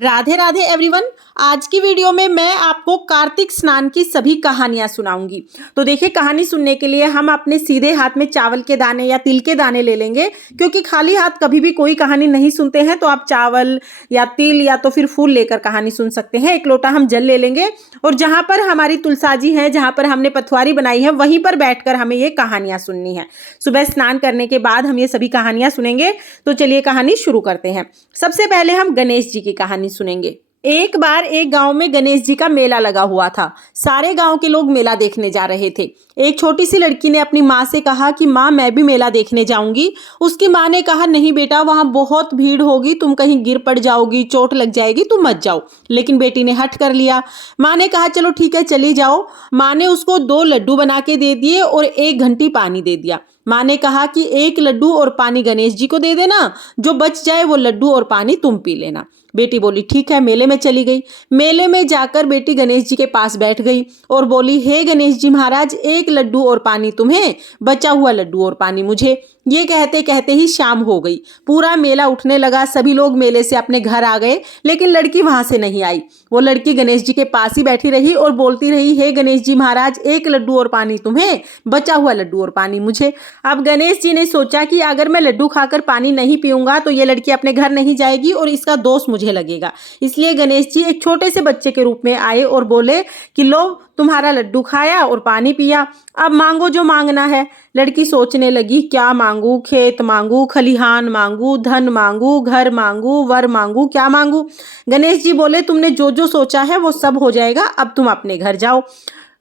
Radhe Radhe everyone. आज की video में मैं आपको कार्तिक स्नान की सभी कहानियां सुनाऊंगी। तो देखिए, कहानी सुनने के लिए हम अपने सीधे हाथ में चावल के दाने या तिल के दाने ले लेंगे, क्योंकि खाली हाथ कभी भी कोई कहानी नहीं सुनते हैं। तो आप चावल या तिल या तो फिर फूल लेकर कहानी सुन सकते हैं। एक लोटा हम जल ले लेंगे और जहां पर हमारी तुलसाजी है, जहां पर हमने पथवारी बनाई है, वहीं पर बैठकर हमें ये कहानियां सुननी है। सुबह स्नान करने के बाद हम ये सभी कहानियां सुनेंगे। तो चलिए कहानी शुरू करते हैं। सबसे पहले हम गणेश जी की कहानी सुनेंगे। एक बार एक गांव में गणेश जी का मेला लगा हुआ था। सारे गांव के लोग मेला देखने जा रहे थे। एक छोटी सी लड़की ने अपनी माँ से कहा कि माँ, मैं भी मेला देखने जाऊंगी। उसकी माँ ने कहा, नहीं बेटा, वहां बहुत भीड़ होगी, तुम कहीं गिर पड़ जाओगी, चोट लग जाएगी, तुम मत जाओ। लेकिन बेटी ने हट कर लिया। माँ ने कहा, चलो ठीक है, चली जाओ। माँ ने उसको 2 लड्डू बना के दे दिए और 1 घंटी पानी दे दिया। माँ ने कहा कि 1 लड्डू और पानी गणेश जी को दे देना, जो बच जाए वो लड्डू और पानी तुम पी लेना। बेटी बोली, ठीक है। मेले में चली गई। मेले में जाकर बेटी गणेश जी के पास बैठ गई और बोली, हे गणेश जी महाराज, 1 लड्डू और पानी तुम्हें, बचा हुआ लड्डू और पानी मुझे। ये कहते कहते ही शाम हो गई। पूरा मेला उठने लगा। सभी लोग मेले से अपने घर आ गए, लेकिन लड़की वहां से नहीं आई। वो लड़की गणेश जी के पास ही बैठी रही और बोलती रही, हे गणेश जी महाराज, 1 लड्डू और पानी तुम्हें, बचा हुआ लड्डू और पानी मुझे। अब गणेश जी ने सोचा कि अगर मैं लड्डू खाकर पानी नहीं पीऊंगा तो ये लड़की अपने घर नहीं जाएगी और इसका दोष मुझे लगेगा। इसलिए गणेश जी एक छोटे से बच्चे के रूप में आए और बोले कि लो, तुम्हारा लड्डू खाया और पानी पिया, अब मांगो जो मांगना है। लड़की सोचने लगी, क्या मांगू? खेत मांगू, खलिहान मांगू, धन मांगू, घर मांगू, वर मांगू, क्या मांगू? गणेश जी बोले, तुमने जो जो सोचा है वो सब हो जाएगा, अब तुम अपने घर जाओ।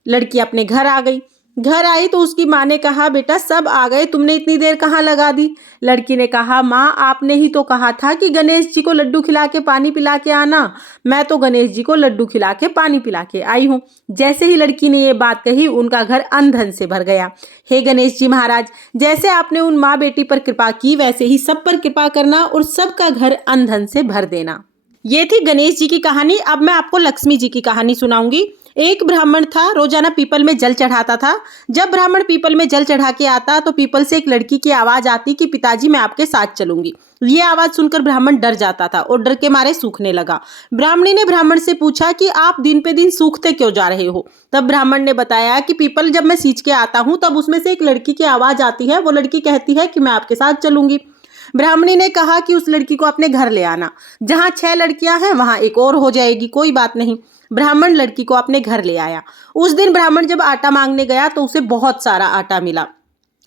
लड़की अपने घर आ गई। घर आई तो उसकी माँ ने कहा, बेटा सब आ गए, तुमने इतनी देर कहाँ लगा दी? लड़की ने कहा, माँ आपने ही तो कहा था कि गणेश जी को लड्डू खिला के पानी पिला के आना। मैं तो गणेश जी को लड्डू खिला के पानी पिला के आई हूँ। जैसे ही लड़की ने ये बात कही, उनका घर अन्न धन से भर गया। हे गणेश जी महाराज, जैसे आपने उन माँ बेटी पर कृपा की, वैसे ही सब पर कृपा करना और सबका घर अन्न धन से भर देना। ये थी गणेश जी की कहानी। अब मैं आपको लक्ष्मी जी की कहानी सुनाऊंगी। एक ब्राह्मण था, रोजाना पीपल में जल चढ़ाता था। जब ब्राह्मण पीपल में जल चढ़ा के आता तो पीपल से एक लड़की की आवाज आती कि पिताजी, मैं आपके साथ चलूंगी। ये आवाज सुनकर ब्राह्मण डर जाता था और डर के मारे सूखने लगा। ब्राह्मणी ने ब्राह्मण से पूछा कि आप दिन पे दिन सूखते क्यों जा रहे हो? तब ब्राह्मण ने बताया कि पीपल जब मैं सींच के आता हूँ तब उसमें से एक लड़की की आवाज आती है। वो लड़की कहती है कि मैं आपके साथ चलूंगी। ब्राह्मणी ने कहा कि उस लड़की को अपने घर ले आना। जहां 6 लड़कियां हैं वहां एक और हो जाएगी, कोई बात नहीं। ब्राह्मण लड़की को अपने घर ले आया। उस दिन ब्राह्मण जब आटा मांगने गया तो उसे बहुत सारा आटा मिला।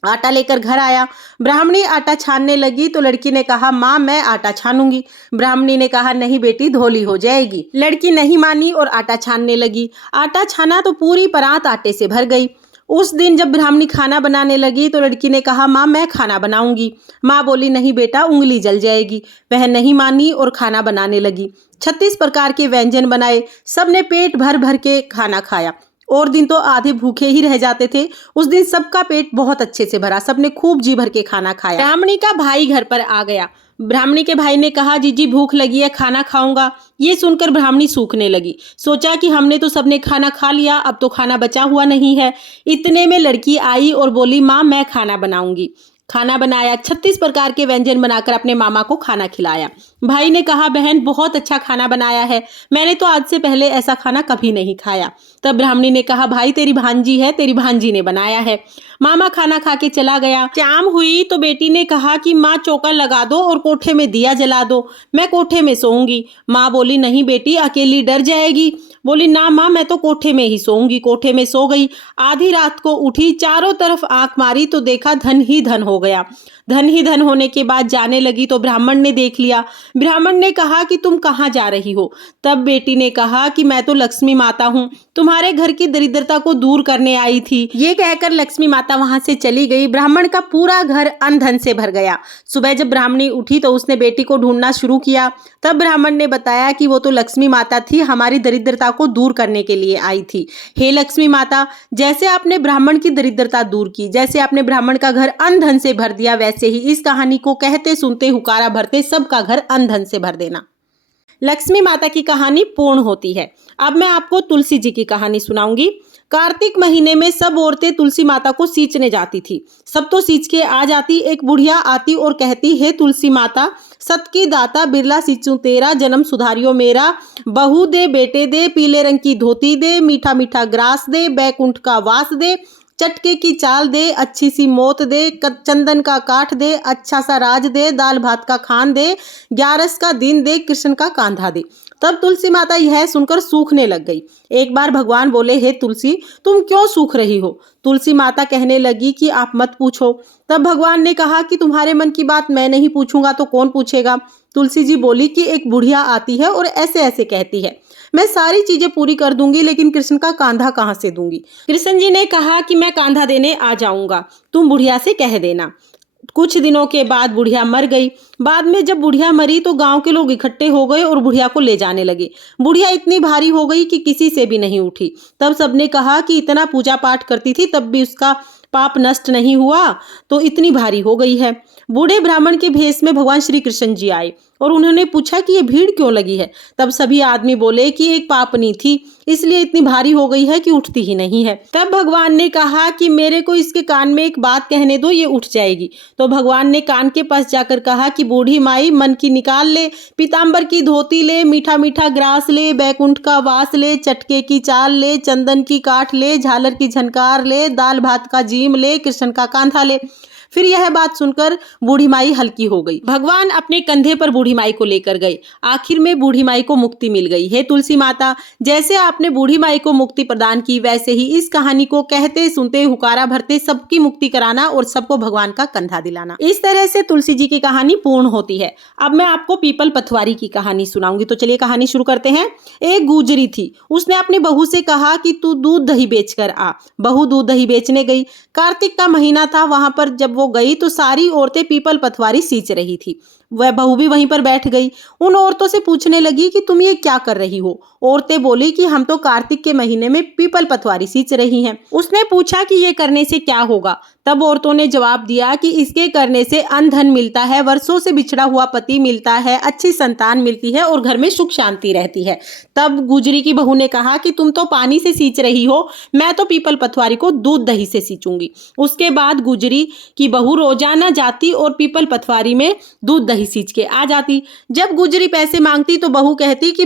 आटा लेकर घर आया। ब्राह्मणी आटा छानने लगी तो लड़की ने कहा, माँ मैं आटा छानूंगी। ब्राह्मणी ने कहा, नहीं बेटी, धोली हो जाएगी। लड़की नहीं मानी और आटा छानने लगी। आटा छाना तो पूरी परात आटे से भर गई। उस दिन जब ब्राह्मणी खाना बनाने लगी तो लड़की ने कहा, माँ मैं खाना बनाऊंगी। माँ बोली, नहीं बेटा, उंगली जल जाएगी। वह नहीं मानी और खाना बनाने लगी। 36 प्रकार के व्यंजन बनाए। सबने पेट भर भर के खाना खाया। और दिन तो आधे भूखे ही रह जाते थे। उस दिन सबका पेट बहुत अच्छे से भरा। सबने खूब जी भर के खाना खाया। ब्राह्मणी का भाई घर पर आ गया। ब्राह्मणी के भाई ने कहा, जीजी भूख लगी है, खाना खाऊंगा। ये सुनकर ब्राह्मणी सूखने लगी। सोचा कि हमने तो सबने खाना खा लिया, अब तो खाना बचा हुआ नहीं है। इतने में लड़की आई और बोली, माँ मैं खाना बनाऊंगी। खाना बनाया। 36 प्रकार के व्यंजन बनाकर अपने मामा को खाना खिलाया। भाई ने कहा, बहन बहुत अच्छा खाना बनाया है, मैंने तो आज से पहले ऐसा खाना कभी नहीं खाया। तब ब्राह्मणी ने कहा, भाई तेरी भांजी है, तेरी भांजी ने बनाया है। मामा खाना खा के चला गया। शाम हुई तो बेटी ने कहा कि माँ चौका लगा दो और कोठे में दिया जला दो, मैं कोठे में सोऊंगी। माँ बोली, नहीं बेटी, अकेली डर जाएगी। बोली, ना माँ, मैं तो कोठे में ही सोऊंगी। कोठे में सो गई। आधी रात को उठी, चारों तरफ आंख मारी तो देखा धन ही धन हो गया। धन ही धन होने के बाद जाने लगी तो ब्राह्मण ने देख लिया। ब्राह्मण ने कहा कि तुम कहाँ जा रही हो? तब बेटी ने कहा कि मैं तो लक्ष्मी माता हूँ, तुम्हारे घर की दरिद्रता को दूर करने आई थी। ये कहकर लक्ष्मी माता वहां से चली गई। ब्राह्मण का पूरा घर अन्न धन से भर गया। सुबह जब ब्राह्मणी उठी तो उसने बेटी को ढूंढना शुरू किया। तब ब्राह्मण ने बताया कि वो तो लक्ष्मी माता थी, हमारी दरिद्रता को दूर करने के लिए आई थी। हे लक्ष्मी माता, जैसे आपने ब्राह्मण की दरिद्रता दूर की, जैसे आपने ब्राह्मण का घर अन्न धन से भर दिया, वैसे ही इस कहानी को कहते सुनते हुकारा भरते सबका घर अन्न धन से भर देना। लक्ष्मी माता की कहानी पूर्ण होती है। अब मैं आपको तुलसी जी की कहानी सुनाऊंगी। कार्तिक महीने में सब औरतें तुलसी माता को सींचने जाती थी। सब तो सींच के आ जाती, एक बुढ़िया आती और कहती, हे तुलसी माता, सत की दाता, बिरला सींचूं तेरा, जन्म सुधारियो मेरा, बहू दे, बेटे दे, पीले रंग की धोती दे, मीठा मीठा ग्रास दे, बैकुंठ का वास दे, चटके की चाल दे, अच्छी सी मौत दे, चंदन का काठ दे, अच्छा सा राज दे, दाल भात का खान दे, 11 का दिन दे, कृष्ण का कांधा दे। तब तुलसी माता यह सुनकर सूखने लग गई। एक बार भगवान बोले, हे तुलसी, तुम क्यों सूख रही हो? तुलसी माता कहने लगी कि आप मत पूछो। तब भगवान ने कहा कि तुम्हारे मन की बात मैं नहीं पूछूंगा तो कौन पूछेगा? तुलसी जी बोली कि एक बुढ़िया आती है और ऐसे ऐसे कहती है, मैं सारी चीजें पूरी कर दूंगी, लेकिन कृष्ण का कांधा कहाँ से दूंगी? कृष्ण जी ने कहा कि मैं कांधा देने आ जाऊंगा, तुम बुढ़िया से कह देना। कुछ दिनों के बाद बुढ़िया मर गई। बाद में जब बुढ़िया मरी तो गांव के लोग इकट्ठे हो गए और बुढ़िया को ले जाने लगे। बुढ़िया इतनी भारी हो गई कि किसी से भी नहीं उठी। तब सबने कहा कि इतना पूजा पाठ करती थी तब भी उसका पाप नष्ट नहीं हुआ, तो इतनी भारी हो गई है। बूढ़े ब्राह्मण के भेष में भगवान श्री कृष्ण जी आए और उन्होंने पूछा कि ये भीड़ क्यों लगी है? तब सभी आदमी बोले कि एक पापनी थी, इसलिए इतनी भारी हो गई है कि उठती ही नहीं है। तब भगवान ने कहा कि मेरे को इसके कान में एक बात कहने दो, ये उठ जाएगी। तो भगवान ने कान के पास जाकर कहा कि बूढ़ी माई, मन की निकाल ले, पीताम्बर की धोती ले, मीठा मीठा ग्रास ले, बैकुंठ का वास ले, चटके की चाल ले, चंदन की काठ ले, झालर की झनकार ले, दाल भात का जीम ले, कृष्ण का कांधा ले। फिर यह बात सुनकर बूढ़ी माई हल्की हो गई। भगवान अपने कंधे पर बूढ़ी माई को लेकर गए। आखिर में बूढ़ी माई को मुक्ति मिल गई। हे तुलसी माता, जैसे आपने बूढ़ी माई को मुक्ति प्रदान की, वैसे ही इस कहानी को कहते सुनते हुकारा भरते सबकी मुक्ति कराना और सबको भगवान का कंधा दिलाना। इस तरह से तुलसी जी की कहानी पूर्ण होती है। अब मैं आपको पीपल पथवारी की कहानी सुनाऊंगी, तो चलिए कहानी शुरू करते हैं। एक गुजरी थी, उसने अपनी बहू से कहा कि तू दूध दही बेच कर आ। बहू दूध दही बेचने गई। कार्तिक का महीना था। वहां पर जब वो गई तो सारी औरतें पीपल पथवारी सींच रही थी। वह बहू भी वहीं पर बैठ गई। उन औरतों से पूछने लगी कि तुम ये क्या कर रही हो? औरतें बोली कि हम तो कार्तिक के महीने में पीपल पथवारी सींच रही हैं। उसने पूछा कि ये करने से क्या होगा? तब औरतों ने जवाब दिया कि इसके करने से अन्न धन मिलता है, वर्षों से बिछड़ा हुआ पति मिलता है, अच्छी संतान मिलती है और घर में सुख शांति रहती है। तब गुजरी की बहू ने कहा कि तुम तो पानी से सींच रही हो, मैं तो पीपल पथवारी को दूध दही से सींचूंगी। उसके बाद गुजरी की बहू रोजाना जाती और पीपल पथवारी में दूध दही सींच के आ जाती। जब गुजरी पैसे मांगती तो बहू कहती कि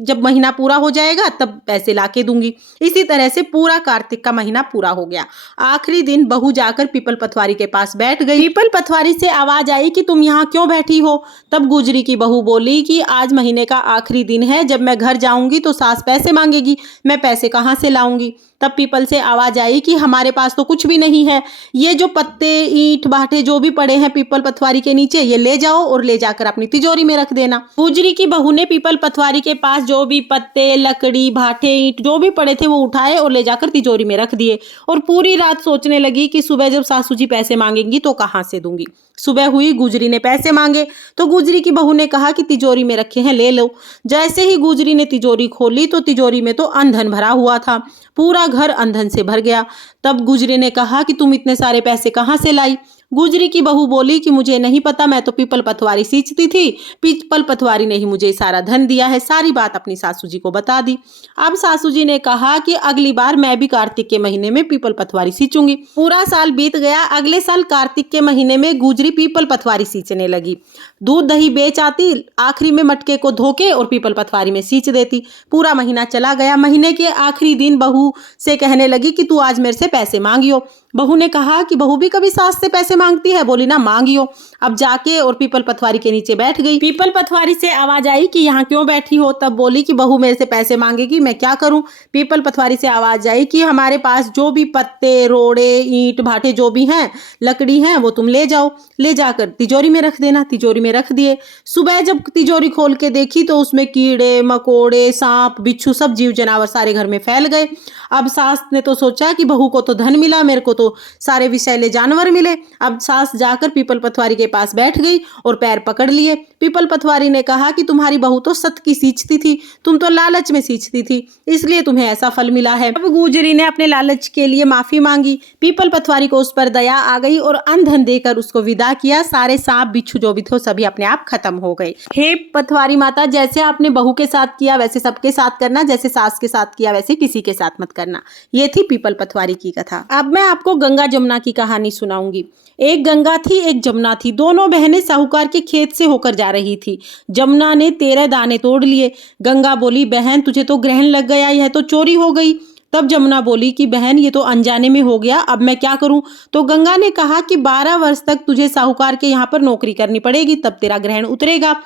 जब महीना पूरा हो जाएगा तब पैसे लाके दूंगी। इसी तरह से पूरा कार्तिक का महीना पूरा हो गया। आखिरी दिन बहू जाकर पीपल पथवारी के पास बैठ गई। पीपल पथवारी से आवाज आई कि तुम यहाँ क्यों बैठी हो? तब गुजरी की बहू बोली कि आज महीने का आखिरी दिन है, जब मैं घर जाऊंगी तो सास पैसे मांगेगी, मैं पैसे कहाँ से लाऊंगी? तब पीपल से आवाज आई कि हमारे पास तो कुछ भी नहीं है, ये जो पत्ते ईंट भाटे जो भी पड़े हैं पीपल पथवारी के नीचे, ये ले जाओ और ले जाकर अपनी तिजोरी में रख देना। गुजरी की बहू ने पीपल पथवारी के पास जो भी पत्ते लकड़ी भाटे ईंट जो भी पड़े थे वो उठाए और ले जाकर तिजोरी में रख दिए और पूरी रात सोचने लगी कि सुबह जब सासू जी पैसे मांगेंगी तो कहाँ से दूंगी। सुबह हुई, गुजरी ने पैसे मांगे तो गुजरी की बहू ने कहा कि तिजोरी में रखे हैं, ले लो। जैसे ही गुजरी ने तिजोरी खोली तो तिजोरी में तो अंधन भरा हुआ था, पूरा घर अंधन से भर गया। तब गुजरी ने कहा कि तुम इतने सारे पैसे कहाँ से लाई? गुजरी की बहू बोली कि मुझे नहीं पता, मैं तो पीपल पथवारी सींचती थी, पीपल पथवारी ने ही मुझे सारा धन दिया है। सारी बात अपनी सासू जी को बता दी। अब सासू जी ने कहा कि अगली बार मैं भी कार्तिक के महीने में पीपल पथवारी सींचूंगी। पूरा साल बीत गया। अगले साल कार्तिक के महीने में गुजरी पीपल पथवारी सींचने लगी। दूध दही बेच आती, आखिरी में मटके को धोके और पीपल पथवारी में सींच देती। पूरा महीना चला गया। महीने के आखिरी दिन बहू से कहने लगी कि तू आज मेरे से पैसे मांगियो। बहू ने कहा कि बहू भी कभी सास से पैसे मांगती है? बोली ना, मांगियो। अब जाके और पीपल पथवारी के नीचे बैठ गई। पीपल पथवारी से आवाज आई कि यहाँ क्यों बैठी हो? तब बोली कि बहू मेरे से पैसे मांगेगी, मैं क्या करूं? पीपल पथवारी से आवाज आई कि हमारे पास जो भी पत्ते रोड़े ईंट भाटे जो भी हैं लकड़ी हैं वो तुम ले जाओ, ले जाकर तिजोरी में रख देना। तिजोरी में रख दिए। सुबह जब तिजोरी खोल के देखी तो उसमें कीड़े मकोड़े सांप बिच्छू सब जीव जनावर सारे घर में फैल गए। अब सास ने तो सोचा कि बहू को तो धन मिला, मेरे को तो तो सारे विषैले जानवर मिले। अब सास जाकर पीपल पथवारी के पास बैठ गई और पैर पकड़ लिए। पीपल पथवारी ने कहा कि तुम्हारी बहू तो सत की सींचती थी, तुम तो लालच में सींचती थी, इसलिए तुम्हें ऐसा फल मिला है। अब गुजरी ने अपने लालच के लिए माफी मांगी। पीपल पथवारी को उस पर दया आ गई और अन्न धन देकर उसको विदा किया। सारे सांप बिच्छू जो भी थे सभी अपने आप खत्म हो गए। हे पथवारी माता, जैसे आपने बहू के साथ किया वैसे सबके साथ करना, जैसे सास के साथ किया वैसे किसी के साथ मत करना। ये थी पीपल पथवारी की कथा। अब मैं आपको गंगा जमुना की कहानी सुनाऊंगी। एक गंगा थी, एक जमुना थी। दोनों बहनें साहूकार के खेत से होकर जा रही थी। जमुना ने 13 दाने तोड़ लिए। गंगा बोली, बहन तुझे तो ग्रहण लग गया, यह तो चोरी हो गई। तब जमुना बोली कि बहन ये तो अनजाने में हो गया, अब मैं क्या करूं। तो गंगा ने कहा कि 12 वर्ष तक तुझे साहूकार के यहाँ पर नौकरी करनी पड़ेगी, तब तेरा ग्रहण उतरेगा।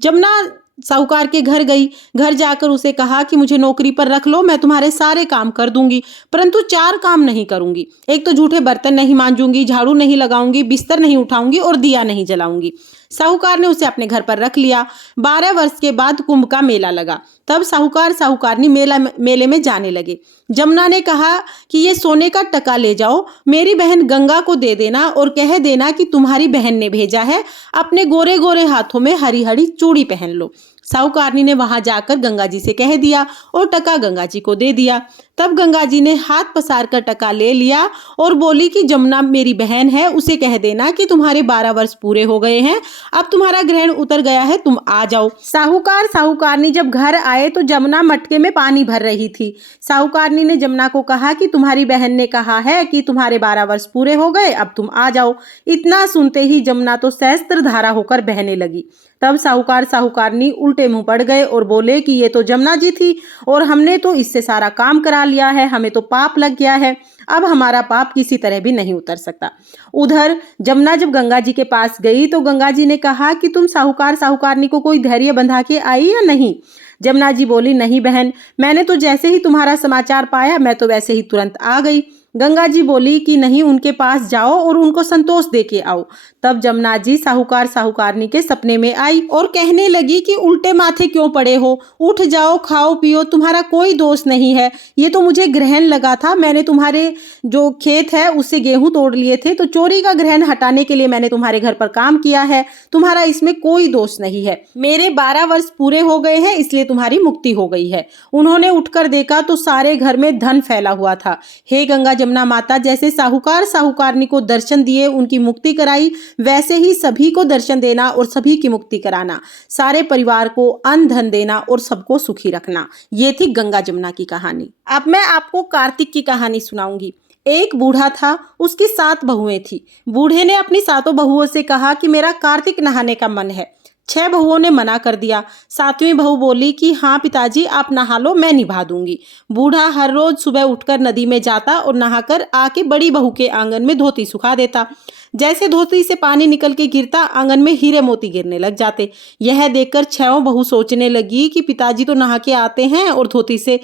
जमुना साहूकार के घर गई। घर जाकर उसे कहा कि मुझे नौकरी पर रख लो, मैं तुम्हारे सारे काम कर दूंगी, परंतु 4 काम नहीं करूंगी। एक तो झूठे बर्तन नहीं मांजूंगी, झाड़ू नहीं लगाऊंगी, बिस्तर नहीं उठाऊंगी और दिया नहीं जलाऊंगी। साहूकार ने उसे अपने घर पर रख लिया। 12 वर्ष के बाद कुंभ का मेला लगा। तब साहूकार साहूकारनी मेले में जाने लगे। जमुना ने कहा कि ये सोने का टका ले जाओ, मेरी बहन गंगा को दे देना और कह देना कि तुम्हारी बहन ने भेजा है, अपने गोरे गोरे हाथों में हरी हरी चूड़ी पहन लो। साहूकारनी ने वहां जाकर गंगा जी से कह दिया और टका गंगा जी को दे दिया। तब गंगा जी ने हाथ पसार कर टका ले लिया और बोली कि जमुना मेरी बहन है, उसे कह देना कि तुम्हारे 12 वर्ष पूरे हो गए हैं, अब तुम्हारा ग्रहण उतर गया है, तुम आ जाओ। साहूकार साहूकारनी जब घर आए तो जमुना मटके में पानी भर रही थी। साहूकारनी ने जमुना को कहा कि तुम्हारी बहन ने कहा है कि तुम्हारे 12 वर्ष पूरे हो गए, अब तुम आ जाओ। इतना सुनते ही जमुना तो सहस्त्र धारा होकर बहने लगी। तब साहूकार साहूकारनी उल्टे मुंह पड़ गए और बोले कि ये तो जमुना जी थी और हमने तो इससे सारा काम करा लिया है, हमें तो पाप लग गया है, अब हमारा पाप किसी तरह भी नहीं उतर सकता। उधर जमुना जब गंगा जी के पास गई तो गंगा जी ने कहा कि तुम साहूकार साहूकारनी को कोई धैर्य बंधा के आई या नहीं। जमुना जी बोली, नहीं बहन, मैंने तो जैसे ही तुम्हारा समाचार पाया मैं तो वैसे ही तुरंत आ गई। गंगा जी बोली कि नहीं, उनके पास जाओ और उनको संतोष दे के आओ। तब जमुना जी साहूकार साहूकारनी के सपने में आई और कहने लगी कि उल्टे माथे क्यों पड़े हो, उठ जाओ, खाओ पियो, तुम्हारा कोई दोष नहीं है, ये तो मुझे ग्रहण लगा था, मैंने तुम्हारे जो खेत है उससे गेहूं तोड़ लिए थे, तो चोरी का ग्रहण हटाने के लिए मैंने तुम्हारे घर पर काम किया है, तुम्हारा इसमें कोई दोष नहीं है, मेरे 12 वर्ष पूरे हो गए हैं इसलिए तुम्हारी मुक्ति हो गई है। उन्होंने उठकर देखा तो सारे घर में धन फैला हुआ था। हे गंगा जमुना माता, जैसे साहूकार साहूकारनी को दर्शन दिए उनकी मुक्ति कराई, वैसे ही सभी को दर्शन देना और सभी की मुक्ति कराना, सारे परिवार को अन्न धन देना और सबको सुखी रखना। ये थी गंगा जमुना की कहानी। अब मैं आपको कार्तिक की कहानी सुनाऊंगी। एक बूढ़ा था, उसकी 7 बहुएं थी। बूढ़े ने अपनी 7 बहुओं से कहा कि मेरा कार्तिक नहाने का मन है। 6 बहुओं ने मना कर दिया। 7वीं बहू बोली कि हाँ पिताजी आप नहा लो, मैं निभा दूंगी। बूढ़ा हर रोज सुबह उठकर नदी में जाता और नहाकर आके बड़ी बहू के आंगन में धोती सुखा देता। जैसे धोती से पानी निकल के गिरता, आंगन में हीरे मोती गिरने लग जाते। यह देखकर 6 बहू सोचने लगी कि पिताजी तो नहा के आते हैं और धोती से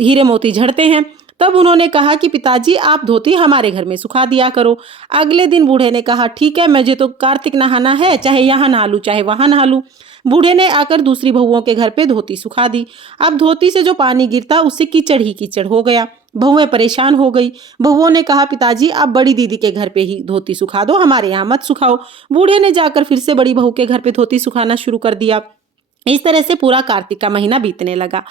हीरे मोती झड़ते हैं। तब उन्होंने कहा कि पिताजी आप धोती हमारे घर में सुखा दिया करो। अगले दिन बूढ़े ने कहा ठीक है, मुझे तो कार्तिक नहाना है, चाहे यहाँ नहा लूं चाहे वहां नहा लूं। बूढ़े ने आकर दूसरी बहुओं के घर पे धोती सुखा दी। अब धोती से जो पानी गिरता उससे कीचड़ ही कीचड़ हो गया। बहुएं परेशान हो गई। बहुओं ने कहा पिताजी आप बड़ी दीदी के घर पे ही धोती सुखा दो, हमारे यहाँ मत सुखाओ। बूढ़े ने जाकर फिर से बड़ी बहू के घर पे धोती सुखाना शुरू कर दिया। इस तरह से पूरा कार्तिक का महीना बीतने लगा।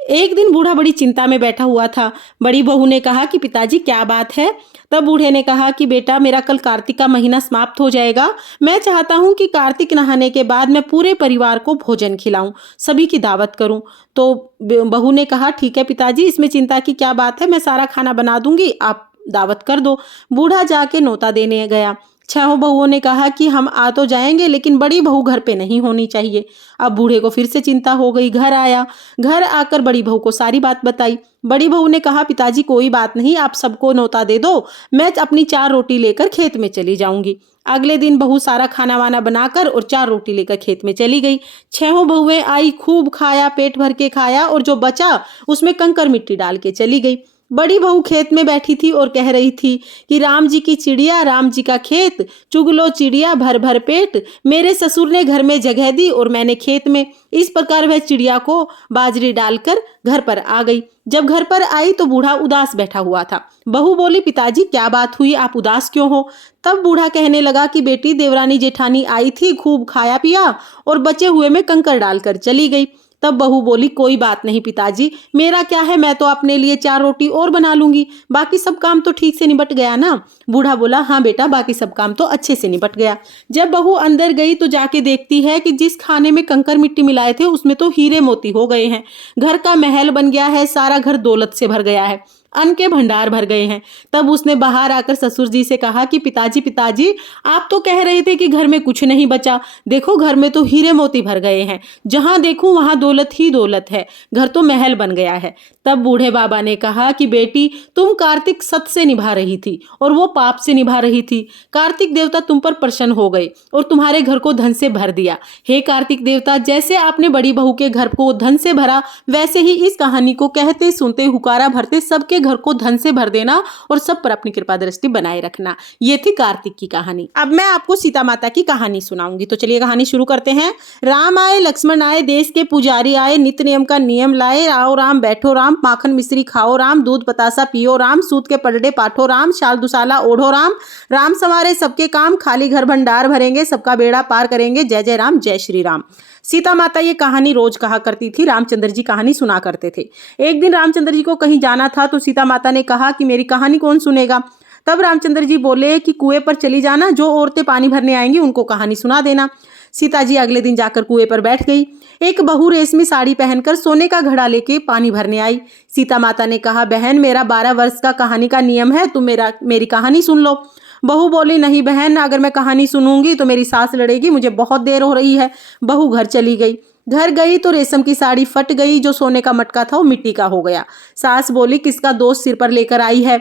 एक दिन बूढ़ा बड़ी चिंता में बैठा हुआ था। बड़ी बहू ने कहा कि पिताजी क्या बात है। तब बूढ़े ने कहा कि बेटा मेरा कल कार्तिक का महीना समाप्त हो जाएगा, मैं चाहता हूं कि कार्तिक नहाने के बाद मैं पूरे परिवार को भोजन खिलाऊं, सभी की दावत करूं। तो बहू ने कहा ठीक है पिताजी, इसमें चिंता की क्या बात है, मैं सारा खाना बना दूंगी, आप दावत कर दो। बूढ़ा जाके न्योता देने गया। 6 बहुओं ने कहा कि हम आ तो जाएंगे लेकिन बड़ी बहू घर पे नहीं होनी चाहिए। अब बूढ़े को फिर से चिंता हो गई। घर आया, घर आकर बड़ी बहू को सारी बात बताई। बड़ी बहू ने कहा पिताजी कोई बात नहीं, आप सबको न्योता दे दो, मैं अपनी 4 रोटी लेकर खेत में चली जाऊंगी। अगले दिन बहू सारा खाना वाना बनाकर और 4 रोटी लेकर खेत में चली गई। 6 बहुएं आई, खूब खाया, पेट भर के खाया और जो बचा उसमें कंकर मिट्टी डाल के चली गई। बड़ी बहू खेत में बैठी थी और कह रही थी कि राम जी की चिड़िया राम जी का खेत, चुग लो चिड़िया भर भर पेट, मेरे ससुर ने घर में जगह दी और मैंने खेत में। इस प्रकार वह चिड़िया को बाजरी डालकर घर पर आ गई। जब घर पर आई तो बूढ़ा उदास बैठा हुआ था। बहू बोली, पिताजी क्या बात हुई, आप उदास क्यों हो? तब बूढ़ा कहने लगा कि बेटी, देवरानी जेठानी आई थी, खूब खाया पिया और बचे हुए में कंकर डालकर चली गई। तब बहू बोली, कोई बात नहीं पिताजी, मेरा क्या है, मैं तो अपने लिए 4 रोटी और बना लूंगी, बाकी सब काम तो ठीक से निपट गया ना। बूढ़ा बोला, हाँ बेटा, बाकी सब काम तो अच्छे से निपट गया। जब बहू अंदर गई तो जाके देखती है कि जिस खाने में कंकर मिट्टी मिलाए थे उसमें तो हीरे मोती हो गए हैं। घर का महल बन गया है, सारा घर दौलत से भर गया है, अन्न के भंडार भर गए हैं। तब उसने बाहर आकर ससुर जी से कहा कि पिताजी पिताजी, आप तो कह रहे थे कि घर में कुछ नहीं बचा, देखो घर में तो हीरे मोती भर गए हैं, जहां देखूं वहां दौलत ही दौलत है, घर तो महल बन गया है। तब बूढ़े बाबा ने कहा कि बेटी, तुम कार्तिक सत से निभा रही थी और वो पाप से निभा रही थी। कार्तिक देवता तुम पर प्रसन्न हो गए और तुम्हारे घर को धन से भर दिया। हे कार्तिक देवता, जैसे आपने बड़ी बहू के घर को धन से भरा, वैसे ही इस कहानी को कहते सुनते हुकारा भरते सबके घर को धन से भर देना और सब पर अपनी कृपा दृष्टि बनाए रखना। ये थी कार्तिक की कहानी। अब मैं आपको सीता माता की कहानी सुनाऊंगी, तो चलिए कहानी शुरू करते हैं। राम आए, लक्ष्मण आए, देश के पुजारी आए, नित्य नियम का नियम लाए, आओ राम बैठो राम, माखन मिश्री खाओ राम, दूध बतासा पियो राम, सूत के पलड़े पाठो राम, शाल दुसाला ओढ़ो राम, राम संवारे सबके काम, खाली घर भंडार भरेंगे, सबका बेड़ा पार करेंगे, जय जय राम जय श्री राम। सीता माता ये कहानी रोज कहा करती थी, रामचंद्र जी कहानी सुना करते थे। एक दिन रामचंद्र जी को कहीं जाना था तो सीता माता ने कहा कि मेरी कहानी कौन सुनेगा। तब रामचंद्र जी बोले कि कुएं पर चली जाना, जो औरतें पानी भरने आएंगी उनको कहानी सुना देना। सीता जी अगले दिन जाकर कुएं पर बैठ गई। एक बहू रेशमी साड़ी पहनकर सोने का घड़ा लेके पानी भरने आई। सीता माता ने कहा, बहन मेरा 12 वर्ष का कहानी का नियम है, तुम मेरी कहानी सुन लो। बहू बोली, नहीं बहन, अगर मैं कहानी सुनूंगी तो मेरी सास लड़ेगी, मुझे बहुत देर हो रही है। बहू घर चली गई। घर गई तो रेशम की साड़ी फट गई, जो सोने का मटका था वो मिट्टी का हो गया। सास बोली, किसका दोष सिर पर लेकर आई है?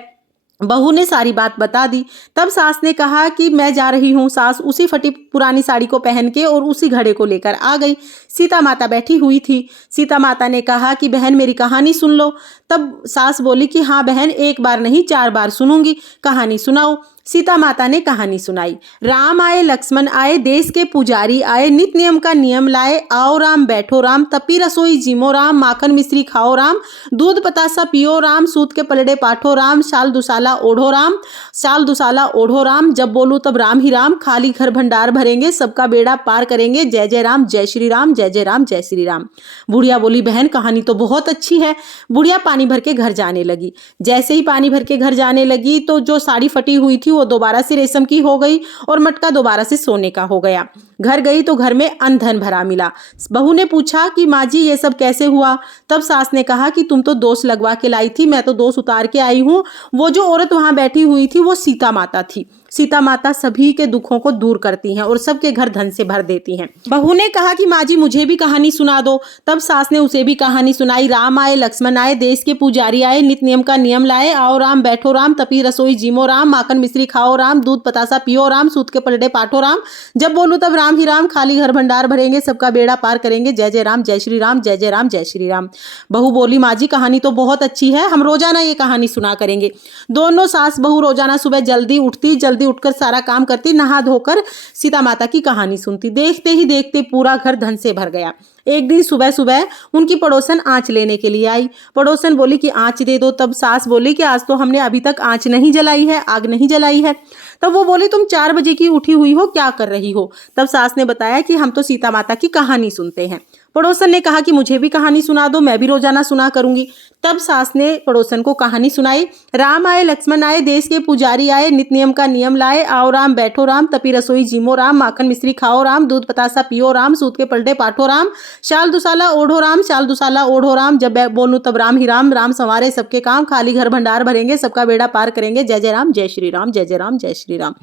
बहू ने सारी बात बता दी। तब सास ने कहा कि मैं जा रही हूँ। सास उसी फटी पुरानी साड़ी को पहन के और उसी घड़े को लेकर आ गई। सीता माता बैठी हुई थी। सीता माता ने कहा कि बहन मेरी कहानी सुन लो। तब सास बोली कि हाँ बहन, एक बार नहीं 4 बार सुनूंगी, कहानी सुनाओ। सीता माता ने कहानी सुनाई। राम आए, लक्ष्मण आए, देश के पुजारी आए, नित नियम का नियम लाए, आओ राम बैठो राम, तपी रसोई जिमो राम, माखन मिश्री खाओ राम, दूध बतासा पियो राम, सूत के पलड़े पाठो राम, शाल दुसाला ओढ़ो राम, शाल दुसाला ओढ़ो राम, जब बोलूं तब राम ही राम, खाली घर भंडार भरेंगे, सबका बेड़ा पार करेंगे, जय जय राम जय श्री राम, जय जय राम जय श्री राम। बुढ़िया बोली, बहन कहानी तो बहुत अच्छी है। बुढ़िया पानी भर के घर जाने लगी। जैसे ही पानी भर के घर जाने लगी तो जो साड़ी फटी हुई थी वो दोबारा से रेशम की हो गई और मटका दोबारा से सोने का हो गया। घर गई तो घर में अन्न धन भरा मिला। बहू ने पूछा कि माँ जी ये सब कैसे हुआ? तब सास ने कहा कि तुम तो दोष लगवा के लाई थी, मैं तो दोष उतार के आई हूँ। वो जो औरत वहां बैठी हुई थी वो सीता माता थी। सीता माता सभी के दुखों को दूर करती हैं और सबके घर धन से भर देती हैं। बहू ने कहा कि माँ जी मुझे भी कहानी सुना दो। तब सास ने उसे भी कहानी सुनाई। राम आए, लक्ष्मण आए, देश के पुजारी आए, नित नियम का नियम लाए, आओ राम बैठो राम, तपी रसोई जिमो राम, माखन मिश्री खाओ राम, दूध बतासा पियो राम, सूत के पलड़े पाठो राम, जब बोलूं तब राम ही राम, खाली घर भंडार भरेंगे, सबका बेड़ा पार करेंगे, जय जय राम जय श्री राम, जय जय राम जय श्री राम। बहू बोली, माँ जी कहानी तो बहुत अच्छी है, हम रोजाना ये कहानी सुना करेंगे। दोनों सास बहू रोजाना सुबह जल्दी उठकर सारा काम करती, नहा धोकर सीता माता की कहानी सुनती। देखते ही देखते पूरा घर धन से भर गया। एक दिन सुबह सुबह उनकी पड़ोसन आंच लेने के लिए आई। पड़ोसन बोली कि आंच दे दो। तब सास बोली कि आज तो हमने अभी तक आंच नहीं जलाई है, आग नहीं जलाई है। तब वो बोली, तुम 4 बजे की उठी हुई हो, क्या कर रही हो? तब सास ने बताया कि हम तो सीता माता की कहानी सुनते हैं। पड़ोसन ने कहा कि मुझे भी कहानी सुना दो, मैं भी रोजाना सुना करूंगी। तब सास ने पड़ोसन को कहानी सुनाई। राम आए, लक्ष्मण आए, देश के पुजारी आए, नित नियम का नियम लाए, आओ राम बैठो राम, तपी रसोई जिमो राम, माखन मिश्री खाओ राम, दूध बतासा पियो राम, सूत के पलड़े पाठो राम, शाल दुसाला ओढ़ो राम, शाल दुसाला ओढ़ो राम, जब बोलूं तब राम ही राम, राम संवारे सबके काम, खाली घर भंडार भरेंगे, सबका बेड़ा पार करेंगे, जय जय राम जय श्री राम, जय जय राम जय श्री राम।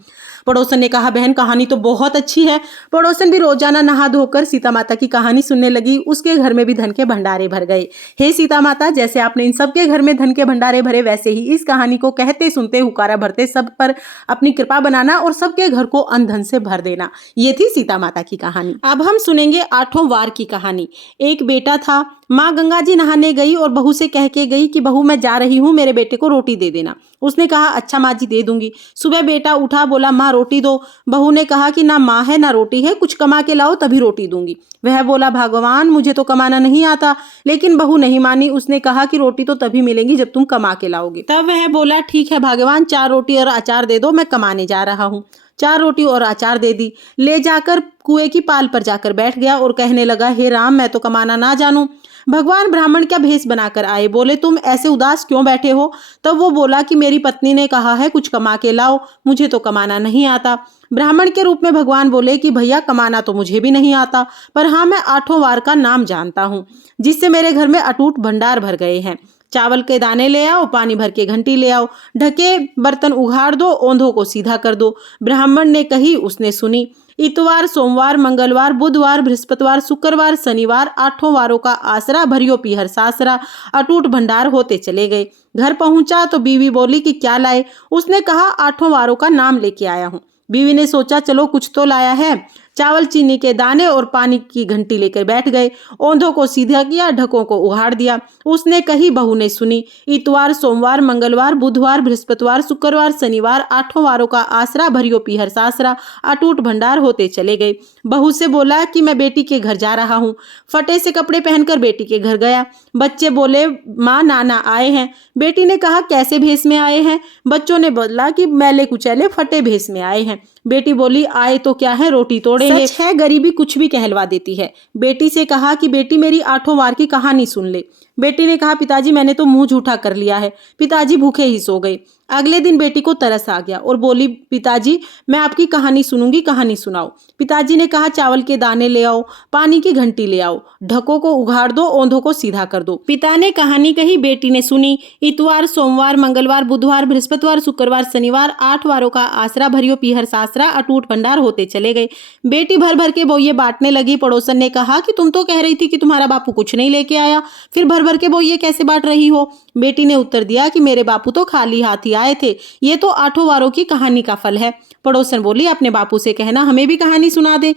पड़ोसन ने कहा बहन कहानी तो बहुत अच्छी है। पड़ोसन भी रोजाना नहा धोकर सीता माता की कहानी सुनने लगी। उसके घर में भी धन के भंडारे भर गए। हे सीता माता, जैसे आपने इन सबके घर में धन के भंडारे भरे, वैसे ही इस कहानी को कहते सुनते हुकारा भरते सब पर अपनी कृपा बनाना और सबके घर को अन्न धन से भर देना। ये थी सीता माता की कहानी। अब हम सुनेंगे 8वां वार की कहानी। एक बेटा था। माँ गंगा जी नहाने गई और बहू से कह के गई कि बहू मैं जा रही हूँ, मेरे बेटे को रोटी दे देना। उसने कहा अच्छा माँ जी दे दूंगी। सुबह बेटा उठा, बोला माँ रोटी दो। बहू ने कहा कि ना माँ है ना रोटी है, कुछ कमा के लाओ तभी रोटी दूंगी। वह बोला भगवान मुझे तो कमाना नहीं आता। लेकिन बहू नहीं मानी। उसने कहा कि रोटी तो तभी मिलेगी जब तुम कमा के लाओगे। तब वह बोला ठीक है भगवान, 4 रोटी और अचार दे दो, मैं कमाने जा रहा हूँ। 4 रोटी और अचार दे दी। ले जाकर कुएं की पाल पर जाकर बैठ गया और कहने लगा हे राम, मैं तो कमाना ना जानूं। भगवान ब्राह्मण क्या भेष बनाकर आए। बोले तुम ऐसे उदास क्यों बैठे हो। तब वो बोला कि मेरी पत्नी ने कहा है कुछ कमा के लाओ, मुझे तो कमाना नहीं आता। ब्राह्मण के रूप में भगवान बोले कि भैया कमाना तो मुझे भी नहीं आता, पर हाँ मैं 8वां वार का नाम जानता हूँ, जिससे मेरे घर में अटूट भंडार भर गए हैं। चावल के दाने ले आओ, पानी भर के घंटी ले आओ, ढके बर्तन उघाड़ दो, ओंधों को सीधा कर दो। ब्राह्मण ने कही, उसने सुनी। इतवार, सोमवार, मंगलवार, बुधवार, बृहस्पतिवार, शुक्रवार, शनिवार, 8 वारों का आसरा, भरियो पीहर सासरा, अटूट भंडार होते चले गए। घर पहुंचा तो बीवी बोली कि क्या लाए। उसने कहा 8 वारों का नाम लेके आया हूँ। बीवी ने सोचा चलो कुछ तो लाया है। चावल, चीनी के दाने और पानी की घंटी लेकर बैठ गए। ओंधों को सीधा किया, ढकों को उघाड़ दिया। उसने कही, बहू ने सुनी। इतवार, सोमवार, मंगलवार, बुधवार, बृहस्पतिवार, शुक्रवार, शनिवार, 8 वारों का आसरा, भरियो पीहर सासरा, अटूट भंडार होते चले गए। बहू से बोला कि मैं बेटी के घर जा रहा हूँ। फटे से कपड़े पहनकर बेटी के घर गया। बच्चे बोले माँ नाना आए हैं। बेटी ने कहा कैसे भेष में आए हैं। बच्चों ने बोला कि मैले कुचैले फटे भेष में आए हैं। बेटी बोली आए तो क्या है, रोटी तोड़े हैं। सच है गरीबी कुछ भी कहलवा देती है। बेटी से कहा कि बेटी मेरी 8 वार की कहानी सुन ले। बेटी ने कहा पिताजी मैंने तो मुंह झूठा कर लिया है। पिताजी भूखे ही सो गए। अगले दिन बेटी को तरस आ गया और बोली पिताजी मैं आपकी कहानी सुनूंगी, कहानी सुनाओ। पिताजी ने कहा चावल के दाने ले आओ, पानी की घंटी ले आओ, ढकों को उघाड़ दो, ओंधों को सीधा कर दो। पिता ने कहानी कही, बेटी ने सुनी। इतवार, सोमवार, मंगलवार, बुधवार, बृहस्पतिवार, शुक्रवार, शनिवार, 8 वारों का आसरा, भरियो पीहर सासरा, अटूट भंडार होते चले गए। बेटी भर भर के बोइये बांटने लगी। पड़ोसन ने कहा कि तुम तो कह रही थी कि तुम्हारा बापू कुछ नहीं लेके आया, फिर भर भर के बोइये कैसे बांट रही हो। बेटी ने उत्तर दिया कि मेरे बापू तो खाली हाथ ही आए थे, ये तो 8 वारों की कहानी का फल है। पड़ोसन बोली अपने बापू से कहना हमें भी कहानी सुना दे।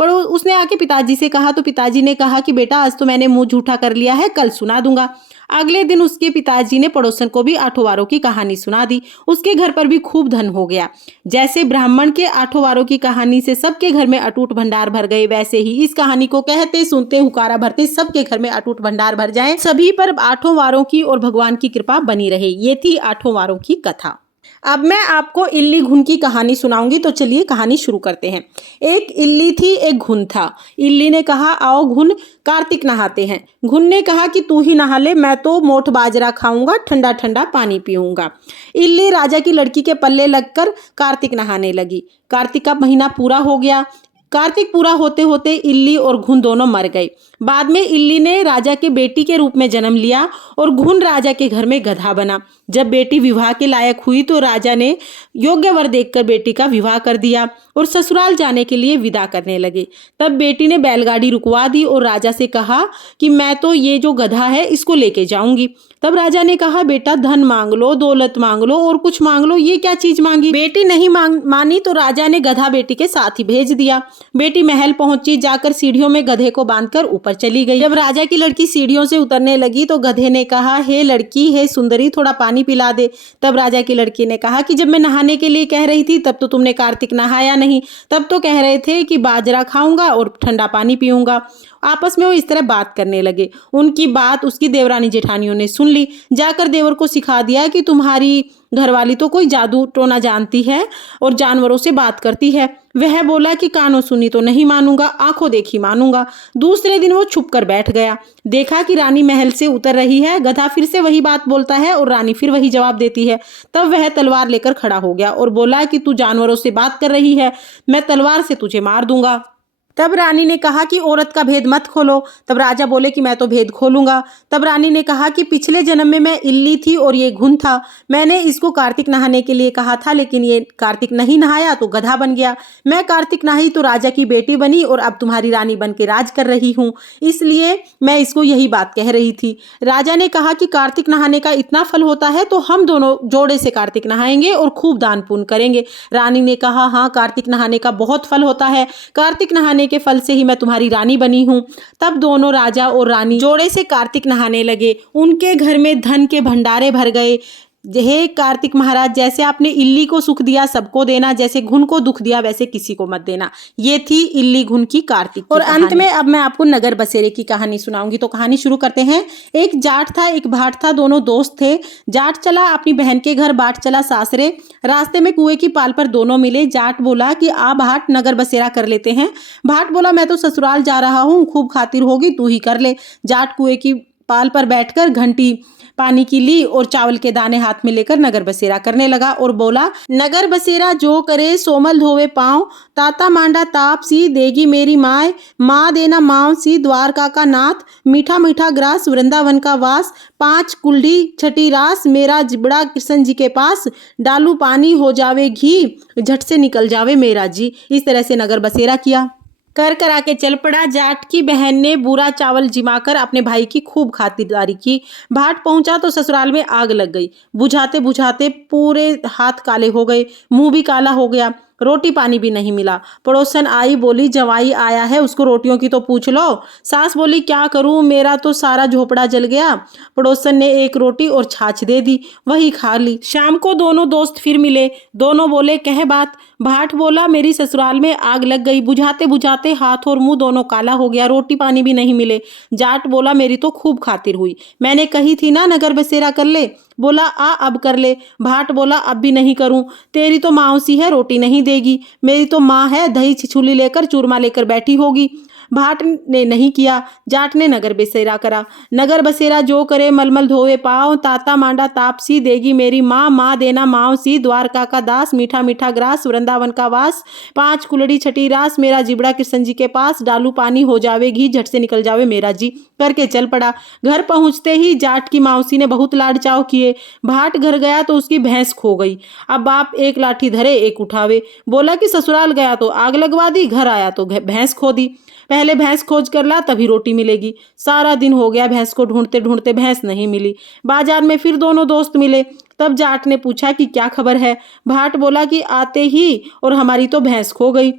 उसने आके पिताजी से कहा तो पिताजी ने कहा कि बेटा आज तो मैंने मुंह झूठा कर लिया है, कल सुना दूंगा। अगले दिन उसके पिताजी ने पड़ोसन को भी 8 वारों की कहानी सुना दी। उसके घर पर भी खूब धन हो गया। जैसे ब्राह्मण के 8 वारों की कहानी से सबके घर में अटूट भंडार भर गए, वैसे ही इस कहानी को कहते सुनते हुकारा भरते सबके घर में अटूट भंडार भर जाए, सभी पर 8 वारों की और भगवान की कृपा बनी रहे। ये थी 8 वारों की कथा। अब मैं आपको इल्ली घुन की कहानी सुनाऊंगी, तो चलिए कहानी शुरू करते हैं। एक इल्ली थी, एक घुन था। इल्ली ने कहा आओ घुन, कार्तिक नहाते हैं। घुन ने कहा कि तू ही नहा ले, मैं तो मोठ बाजरा खाऊंगा, ठंडा ठंडा पानी पीऊंगा। इल्ली राजा की लड़की के पल्ले लगकर कार्तिक नहाने लगी। कार्तिक का महीना पूरा हो गया। कार्तिक पूरा होते होते इल्ली और घुन दोनों मर गए। बाद में इल्ली ने राजा के बेटी के रूप में जन्म लिया और घुन राजा के घर में गधा बना। जब बेटी विवाह के लायक हुई तो राजा ने योग्य वर देखकर बेटी का विवाह कर दिया और ससुराल जाने के लिए विदा करने लगे। तब बेटी ने बैलगाड़ी रुकवा दी और राजा से कहा कि मैं तो ये जो गधा है इसको लेके जाऊंगी। तब राजा ने कहा बेटा धन मांग लो, दौलत मांग लो और कुछ मांग लो, ये क्या चीज मांगी। बेटी नहीं मानी तो राजा ने गधा बेटी के साथ ही भेज दिया। बेटी महल पहुंची, जाकर सीढ़ियों में गधे को बांधकर ऊपर चली गई। जब राजा की लड़की सीढ़ियों से उतरने लगी तो गधे ने कहा हे लड़की, हे सुंदरी, थोड़ा पानी पिला दे। तब राजा की लड़की ने कहा कि जब मैं नहाने के लिए कह रही थी तब तो तुमने कार्तिक नहाया नहीं, तब तो कह रहे थे कि बाजरा खाऊंगा और ठंडा पानी पीऊंगा। आपस में वो इस तरह बात करने लगे। उनकी बात उसकी देवरानी जेठानियों ने सुन ली। जाकर देवर को सिखा दिया कि तुम्हारी घरवाली तो कोई जादू टोना जानती है और जानवरों से बात करती है। वह बोला कि कानों सुनी तो नहीं मानूंगा, आंखों देखी मानूंगा। दूसरे दिन वो छुप कर बैठ गया। देखा कि रानी महल से उतर रही है। गधा फिर से वही बात बोलता है और रानी फिर वही जवाब देती है। तब वह तलवार लेकर खड़ा हो गया और बोला कि तू जानवरों से बात कर रही है, मैं तलवार से तुझे मार दूंगा। तब रानी ने कहा कि औरत का भेद मत खोलो। तब राजा बोले कि मैं तो भेद खोलूंगा। तब रानी ने कहा कि पिछले जन्म में मैं इल्ली थी और ये घुन था। मैंने इसको कार्तिक नहाने के लिए कहा था, लेकिन ये कार्तिक नहीं नहाया तो गधा बन गया। मैं कार्तिक नहाई तो राजा की बेटी बनी और अब तुम्हारी रानी बन के राज कर रही हूँ, इसलिए मैं इसको यही बात कह रही थी। राजा ने कहा कि कार्तिक नहाने का इतना फल होता है तो हम दोनों जोड़े से कार्तिक नहाएंगे और खूब दान पुण्य करेंगे। रानी ने कहा, हाँ, कार्तिक नहाने का बहुत फल होता है, कार्तिक नहाने के फल से ही मैं तुम्हारी रानी बनी हूँ। तब दोनों राजा और रानी जोड़े से कार्तिक नहाने लगे। उनके घर में धन के भंडारे भर गए। हे कार्तिक महाराज, जैसे आपने इल्ली को सुख दिया सबको देना, जैसे घुन को दुख दिया वैसे किसी को मत देना। ये थी इल्ली घुन की कार्तिक की। और अंत में अब मैं आपको नगर बसेरे की कहानी सुनाऊंगी। तो कहानी शुरू करते हैं। एक जाट था, एक भाट था, दोनों दोस्त थे। जाट चला अपनी बहन के घर, बाट चला सासरे। रास्ते में कुएं की पाल पर दोनों मिले। जाट बोला कि आ भाट, नगर बसेरा कर लेते हैं। भाट बोला, मैं तो ससुराल जा रहा हूँ, खूब खातिर होगी, तू ही कर ले। जाट कुएं की पाल पर बैठकर घंटी पानी की ली और चावल के दाने हाथ में लेकर नगर बसेरा करने लगा और बोला, नगर बसेरा जो करे सोमल धोवे पाँव, ताता मांडा ताप सी देगी मेरी माय, माँ देना माँव सी द्वारका का नाथ, मीठा मीठा ग्रास वृंदावन का वास, 5 कुल्डी छठी रास मेरा जिबड़ा कृष्ण जी के पास, डालू पानी हो जावे घी, झट से निकल जावे मेरा जी। इस तरह से नगर बसेरा किया। कर करा के चल पड़ा। जाट की बहन ने बुरा चावल जिमाकर अपने भाई की खूब खातिरदारी की। भाट पहुंचा तो ससुराल में आग लग गई। बुझाते बुझाते पूरे हाथ काले हो गए, मुंह भी काला हो गया, रोटी पानी भी नहीं मिला। पड़ोसन आई, बोली, जवाई आया है, उसको रोटियों की तो पूछ लो। सास बोली, क्या करूं, मेरा तो सारा झोपड़ा जल गया। पड़ोसन ने एक रोटी और छाछ दे दी, वही खा ली। शाम को दोनों दोस्त फिर मिले। दोनों बोले, कह बात। भाट बोला, मेरी ससुराल में आग लग गई, बुझाते बुझाते हाथ और मुंह दोनों काला हो गया, रोटी पानी भी नहीं मिले। जाट बोला, मेरी तो खूब खातिर हुई, मैंने कही थी ना नगर बसेरा कर ले। बोला, आ अब कर ले। भाट बोला, अब भी नहीं करूं, तेरी तो माौसी है, रोटी नहीं देगी, मेरी तो माँ है, दही छिछुली लेकर चूरमा लेकर बैठी होगी। भाट ने नहीं किया। जाट ने नगर बसेरा करा। नगर बसेरा जो करे मलमल धोवे पाँव, ताता मांडा तापसी देगी मेरी माँ, माँ देना माँव सी द्वारका का दास, मीठा मीठा ग्रास वृंदावन का वास, 5 कुलड़ी छठी रास मेरा जिबड़ा कृष्ण जी के पास, डालू पानी हो जावे घी, झट से निकल जावे मेरा जी। करके चल पड़ा। घर पहुंचते ही जाट की मौसी ने बहुत लाड चाव किए। भाट घर गया तो उसकी भैंस खो गई। अब बाप एक लाठी धरे एक उठावे। बोला कि ससुराल गया तो आग लगवा दी, घर आया तो भैंस खो दी। पहले भैंस खोज कर ला तभी रोटी मिलेगी। सारा दिन हो गया भैंस को ढूंढते ढूंढते, भैंस नहीं मिली। बाजार में फिर दोनों दोस्त मिले। तब जाट ने पूछा कि क्या खबर है। भाट बोला कि आते ही और हमारी तो भैंस खो गई,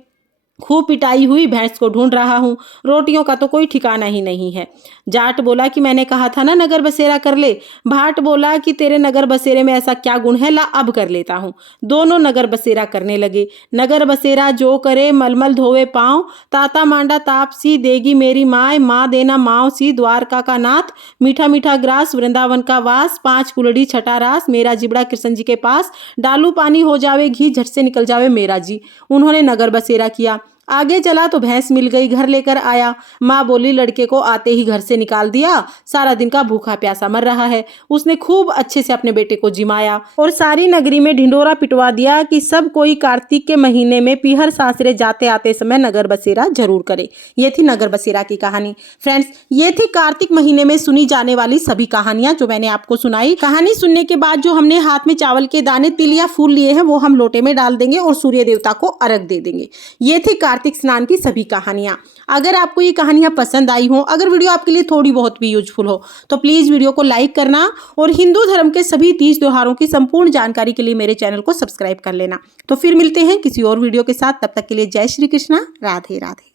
खूब पिटाई हुई, भैंस को ढूंढ रहा हूँ, रोटियों का तो कोई ठिकाना ही नहीं है। जाट बोला कि मैंने कहा था ना नगर बसेरा कर ले। भाट बोला कि तेरे नगर बसेरे में ऐसा क्या गुण है, ला अब कर लेता हूँ। दोनों नगर बसेरा करने लगे। नगर बसेरा जो करे मलमल धोवे पाँव, ताता मांडा ताप सी देगी मेरी माय, माँ देना माँव सी द्वारका का नाथ, मीठा मीठा ग्रास वृंदावन का वास, 5 कुलड़ी छठा रास मेरा जिबड़ा कृष्ण जी के पास, डालू पानी हो जावे घी, झट से निकल जावे मेरा जी। उन्होंने नगर बसेरा किया। आगे चला तो भैंस मिल गई, घर लेकर आया। माँ बोली, लड़के को आते ही घर से निकाल दिया, सारा दिन का भूखा प्यासा मर रहा है। उसने खूब अच्छे से अपने बेटे को जिमाया और सारी नगरी में ढिंडोरा पिटवा दिया कि सब कोई कार्तिक के महीने में पीहर सासरे जाते आते समय नगर बसेरा जरूर करे। ये थी नगर बसेरा की कहानी। फ्रेंड्स, ये थी कार्तिक महीने में सुनी जाने वाली सभी कहानियां जो मैंने आपको सुनाई। कहानी सुनने के बाद जो हमने हाथ में चावल के दाने, तिल या फूल लिए हैं वो हम लोटे में डाल देंगे और सूर्य देवता को अर्घ दे देंगे। ये थी कार्तिक स्नान की सभी कहानियां। अगर आपको ये कहानियां पसंद आई हो, अगर वीडियो आपके लिए थोड़ी बहुत भी यूजफुल हो, तो प्लीज वीडियो को लाइक करना और हिंदू धर्म के सभी तीज त्योहारों की संपूर्ण जानकारी के लिए मेरे चैनल को सब्सक्राइब कर लेना। तो फिर मिलते हैं किसी और वीडियो के साथ, तब तक के लिए जय श्री कृष्णा, राधे राधे।